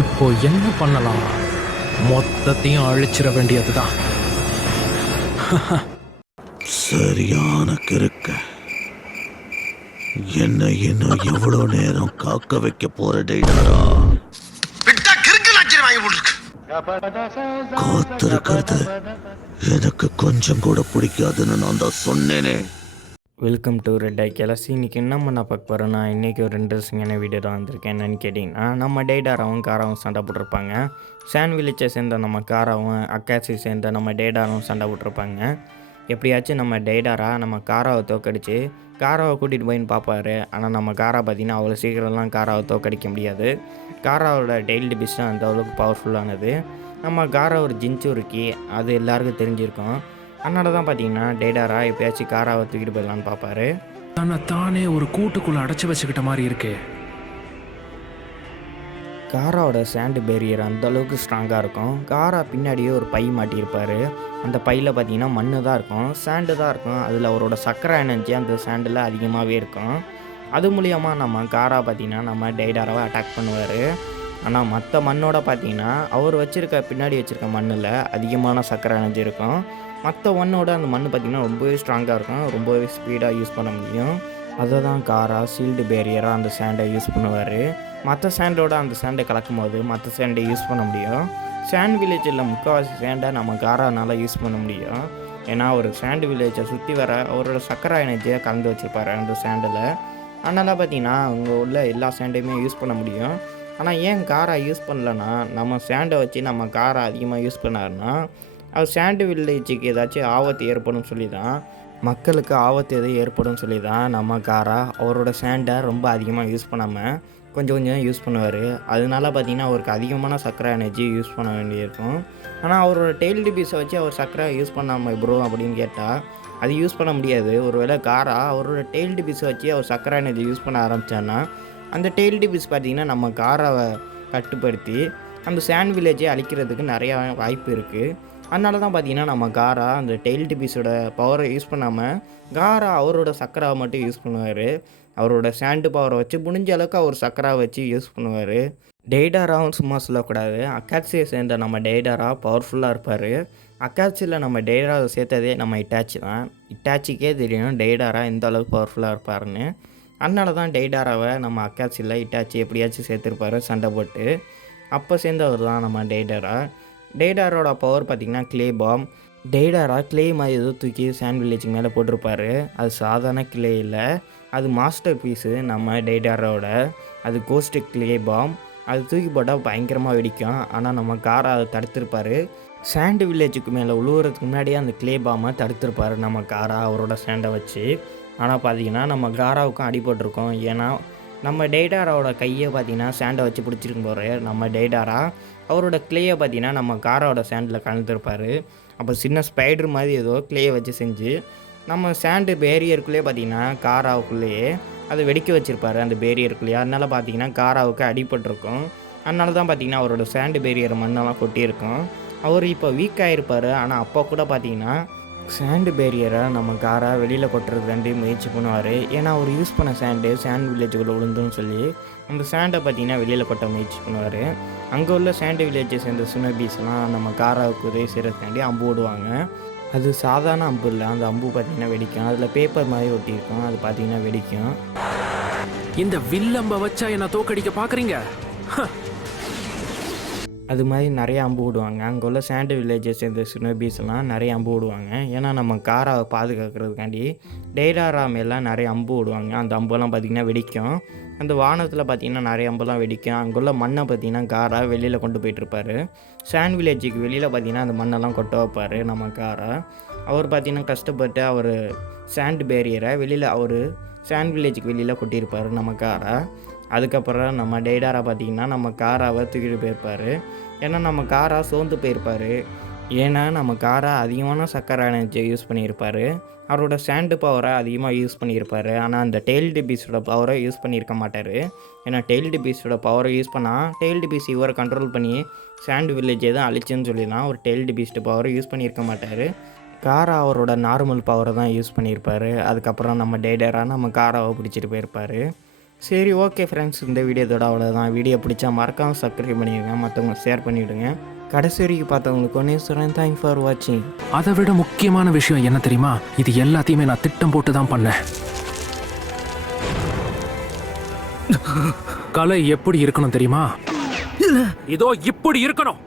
இப்போ என்ன பண்ணலாம்? மொத்தத்தையும் அழிச்சிட வேண்டியதுதான். சரியான கிறுக்க. என்ன இன்னும் எவ்வளவு நேரம் காக்க வைக்க போற டெய்டாரா? காத்திருக்கிறது எனக்கு கொஞ்சம் கூட பிடிக்காதுன்னு நான் தான் சொன்னேனே. Welcome to red I Galaxy. இன்றைக்கி என்ன பண்ண பார்க்க போகிறேன்னா, இன்றைக்கி ஒரு இன்ட்ரெஸ்டிங்கான வீடியோ தான் வந்திருக்கேன். என்னென்னு கேட்டிங்கன்னா, நம்ம டேடாராவும் காராவும் சண்டை போட்டிருப்பாங்க. சான் வில்லேஜை சேர்ந்த நம்ம காராவும் அக்காசி சேர்ந்த நம்ம டேடாராவும் சண்டை போட்டிருப்பாங்க. எப்படியாச்சும் நம்ம டேடாரா நம்ம காராவை தோக்கடிச்சு காராவை கூட்டிகிட்டு போயின்னு பார்ப்பாரு. ஆனால் நம்ம காரா பார்த்திங்கன்னா அவ்வளோ சீக்கிரம்லாம் காராவை தோக்கடிக்க முடியாது. காராவோட டெய்ல்டு பிஸ் தான் அந்த அளவுக்கு பவர்ஃபுல்லானது. நம்ம காரா ஒரு ஜின்சூருக்கி, அது எல்லாருக்கும் தெரிஞ்சிருக்கும். அதனால தான் பார்த்தீங்கன்னா டேடாரா எப்பயாச்சும் காராவை தூக்கிட்டு போயிடலான்னு பார்ப்பாரு. தானே ஒரு கூட்டுக்குள்ளே அடைச்சி வச்சுக்கிட்ட மாதிரி இருக்கு. காராவோட சாண்டு பேரியர் அந்தளவுக்கு ஸ்ட்ராங்காக இருக்கும். காரா பின்னாடியே ஒரு பை மாட்டியிருப்பார். அந்த பையில் பார்த்தீங்கன்னா மண் தான் இருக்கும், சாண்டு தான் இருக்கும். அதில் அவரோட சக்கரை எனர்ஜி அந்த சாண்டில் அதிகமாகவே இருக்கும். அது மூலியமாக நம்ம காரா பார்த்திங்கன்னா நம்ம டேடாராவை அட்டாக் பண்ணுவார். ஆனால் மற்ற மண்ணோட பார்த்திங்கன்னா அவர் பின்னாடி வச்சுருக்க மண்ணில் அதிகமான சக்கரை எனர்ஜி இருக்கும். மற்ற ஒன்னோட அந்த மண் பார்த்திங்கன்னா ரொம்பவே ஸ்ட்ராங்காக இருக்கும், ரொம்பவே ஸ்பீடாக யூஸ் பண்ண முடியும். அதை தான் காரா சீல்டு பேரியராக அந்த சாண்டை யூஸ் பண்ணுவார். மற்ற சாண்டோட அந்த சாண்டை கலக்கும் போது மற்ற சாண்டை யூஸ் பண்ண முடியும். சாண்ட் வில்லேஜில் முக்கால்வாசி சாண்டை நம்ம காரானால் யூஸ் பண்ண முடியும். ஏன்னா ஒரு சாண்டு வில்லேஜை சுற்றி வர அவரோட சக்கரை எனர்ஜியை கலந்து வச்சுருப்பாரு அந்த சாண்டில். அதனால் பார்த்திங்கன்னா அவங்க உள்ள எல்லா சாண்டையுமே யூஸ் பண்ண முடியும். ஆனால் ஏன் காரா யூஸ் பண்ணலன்னா, நம்ம சாண்டை வச்சு நம்ம காரா அதிகமாக யூஸ் பண்ணாருன்னா அது சாண்டு வில்லேஜுக்கு ஏதாச்சும் ஆபத்து ஏற்படும் சொல்லி தான், மக்களுக்கு ஆபத்து எதுவும் ஏற்படும் சொல்லி தான் நம்ம காரா அவரோட சாண்டை ரொம்ப அதிகமாக யூஸ் பண்ணாமல் கொஞ்சம் கொஞ்சம் யூஸ் பண்ணுவார். அதனால பார்த்திங்கன்னா அவருக்கு அதிகமான சக்கரை எனர்ஜி யூஸ் பண்ண வேண்டியிருக்கும். ஆனால் அவரோட டெய்ல்டு பீஸை வச்சு அவர் சக்கரை யூஸ் பண்ணாமல் ப்ரோ அப்படின்னு கேட்டால் அது யூஸ் பண்ண முடியாது. ஒருவேளை காரா அவரோட டெய்ல்டு பீஸை வச்சு அவர் சக்கரை எனர்ஜி யூஸ் பண்ண ஆரம்பித்தான்னா அந்த டெய்ல்டு பீஸ் பார்த்திங்கன்னா நம்ம காராவை கட்டுப்படுத்தி அந்த சாண்ட் வில்லேஜை அழிக்கிறதுக்கு நிறையா வாய்ப்பு இருக்குது. அதனால தான் பார்த்திங்கன்னா நம்ம காரா அந்த டெய்ல்டு பீஸோட பவரை யூஸ் பண்ணாமல் காரா அவரோட சக்கராவை மட்டும் யூஸ் பண்ணுவார். அவரோட சாண்டு பவரை வச்சு முடிஞ்ச அளவுக்கு அவர் சக்கராவை வச்சு யூஸ் பண்ணுவார். டெய்டாராவும் சும்மா சொல்லக்கூடாது. அக்காட்சியை சேர்ந்த நம்ம டெய்டாரா பவர்ஃபுல்லாக இருப்பார். அக்காட்சியில் நம்ம டெய்டாராவை சேர்த்ததே நம்ம இட்டாச்சி தான். இட்டாச்சிக்கே தெரியும் டெய்டாரா எந்த அளவுக்கு பவர்ஃபுல்லாக இருப்பாருன்னு. அதனால தான் டெய்டாராவை நம்ம அக்காட்சியில் இட்டாச்சி எப்படியாச்சும் சேர்த்துருப்பார் சண்டை போட்டு. அப்போ சேர்ந்தவர் தான் நம்ம டெய்டாரா. டேடாரோட பவர் பார்த்திங்கன்னா கிளே பாம். டேடாரா கிளே மாதிரி ஏதோ தூக்கி சாண்ட் வில்லேஜுக்கு மேலே போட்டிருப்பாரு. அது சாதாரண கிளே இல்லை, அது மாஸ்டர் பீஸு நம்ம டேடாரோட. அது கோஸ்ட்டு கிளே பாம். அது தூக்கி போட்டால் பயங்கரமாக வெடிக்கும். ஆனால் நம்ம காரா அதை தடுத்திருப்பார். சாண்டு வில்லேஜுக்கு மேலே உழுவுறதுக்கு முன்னாடியே அந்த கிளே பாமை தடுத்திருப்பார் நம்ம காரா அவரோட சாண்டை வச்சு. ஆனால் பார்த்திங்கன்னா நம்ம காராவுக்கும் அடிபட்டிருக்கோம். ஏன்னா நம்ம டேடாராவோட கையை பார்த்திங்கன்னா சாண்டை வச்சு பிடிச்சிருக்கும் போகிற நம்ம டேடாரா அவரோட கிளேயை பார்த்திங்கன்னா நம்ம காராவோட சாண்டில் கலந்துருப்பார். அப்போ சின்ன ஸ்பைடர் மாதிரி ஏதோ கிளேயை வச்சு செஞ்சு நம்ம சாண்டு பேரியருக்குள்ளேயே பார்த்திங்கன்னா காராவுக்குள்ளேயே அதை வெடிக்க வச்சுருப்பார் அந்த பேரியருக்குள்ளேயே. அதனால பார்த்திங்கன்னா காராவுக்கு அடிபட்டிருக்கும். அதனால தான் பார்த்திங்கன்னா அவரோட சாண்டு பேரியர் மண்ணெல்லாம் கொட்டியிருக்கும். அவர் இப்போ வீக் ஆகிருப்பார். ஆனால் அப்போ கூட பார்த்திங்கன்னா சாண்டு பேரியரை நம்ம காரா வெளியில் கொட்டுறது ரெண்டு முயற்சி பண்ணுவார். ஏன்னா அவர் யூஸ் பண்ண சாண்ட் வில்லேஜுக்குள்ளே விழுந்துன்னு சொல்லி அந்த சாண்டை பார்த்திங்கன்னா வெளியில் கொட்ட முயற்சி பண்ணுவார். அங்கே உள்ள சாண்டு வில்லேஜை சேர்ந்த சுனபீஸ்லாம் நம்ம காராவுக்கு உதவி செய்கிறதுக்காண்டி அம்பு விடுவாங்க. அது சாதாரண அம்பு இல்லை, அந்த அம்பு பார்த்திங்கன்னா வெடிக்கும். அதில் பேப்பர் மாதிரி ஒட்டியிருக்கும், அது பார்த்திங்கன்னா வெடிக்கும். இந்த வில்லம்ப வச்சா என்ன தோக்கடிக்க பார்க்குறீங்க? அது மாதிரி நிறைய அம்பு விடுவாங்க. அங்கே உள்ள சாண்டு வில்லேஜை சேர்ந்த சுனபீஸ்லாம் நிறைய அம்பு விடுவாங்க. ஏன்னா நம்ம காராவை பாதுகாக்கிறதுக்காண்டி டேடாரா மேலாம் நிறைய அம்பு விடுவாங்க. அந்த அம்பெல்லாம் பார்த்திங்கன்னா வெடிக்கும். அந்த வானத்தில் பார்த்திங்கன்னா நிறைய அம்பெல்லாம் வெடிக்கும். அங்குள்ள மண்ணை பார்த்திங்கன்னா காரா வெளியில் கொண்டு போயிட்டுருப்பார். சாண்ட் வில்லேஜுக்கு வெளியில் பார்த்திங்கன்னா அந்த மண்ணெல்லாம் கொட்ட வைப்பார் நம்ம காரா. அவர் பார்த்திங்கன்னா கஷ்டப்பட்டு அவர் சாண்ட் பேரியரை வெளியில் அவர் சாண்ட் வில்லேஜுக்கு வெளியில் கொட்டியிருப்பார் நம்ம காரா. அதுக்கப்புறம் நம்ம டேடாரா பார்த்திங்கன்னா நம்ம காராவை தூக்கிட்டு போயிருப்பார். ஏன்னா நம்ம காரா சோர்ந்து போயிருப்பார். ஏன்னா நம்ம காரா அதிகமான சக்கரை எனர்ஜியை யூஸ் பண்ணியிருப்பார். அவரோட சாண்டு பவரை அதிகமாக யூஸ் பண்ணியிருப்பார். ஆனால் அந்த டெய்ல்டு பீஸோட பவரை யூஸ் பண்ணியிருக்க மாட்டார். ஏன்னா டெய்ல்டு பீஸோட பவரை யூஸ் பண்ணால் டெய்ல்டு பீஸ் இவரை கண்ட்ரோல் பண்ணி சாண்டு வில்லேஜ் எதுவும் அழிச்சுன்னு சொல்லி தான் ஒரு டெய்ல்டு பீஸ்டு பவரை யூஸ் பண்ணியிருக்க மாட்டார். காரா அவரோட நார்மல் பவரை தான் யூஸ் பண்ணியிருப்பார். அதுக்கப்புறம் நம்ம டேடாரா நம்ம காராவை பிடிச்சிட்டு போயிருப்பார். சரி ஓகே ஃப்ரெண்ட்ஸ், இந்த வீடியோ இதோட அவ்வளோதான். வீடியோ பிடிச்சா மறக்காமல் சப்ஸ்கிரைப் பண்ணிடுங்க, மற்றவங்க ஷேர் பண்ணிவிடுங்க. கடைசி வரைக்கும் பார்த்தவங்களுக்கு ஒன்றே சொல்கிறேன், தேங்க்ஸ் ஃபார் வாட்சிங். அதை விட முக்கியமான விஷயம் என்ன தெரியுமா? இது எல்லாத்தையுமே நான் திட்டம் போட்டு தான் பண்ணேன். கலை எப்படி இருக்கணும் தெரியுமா? இதோ இப்படி இருக்கணும்.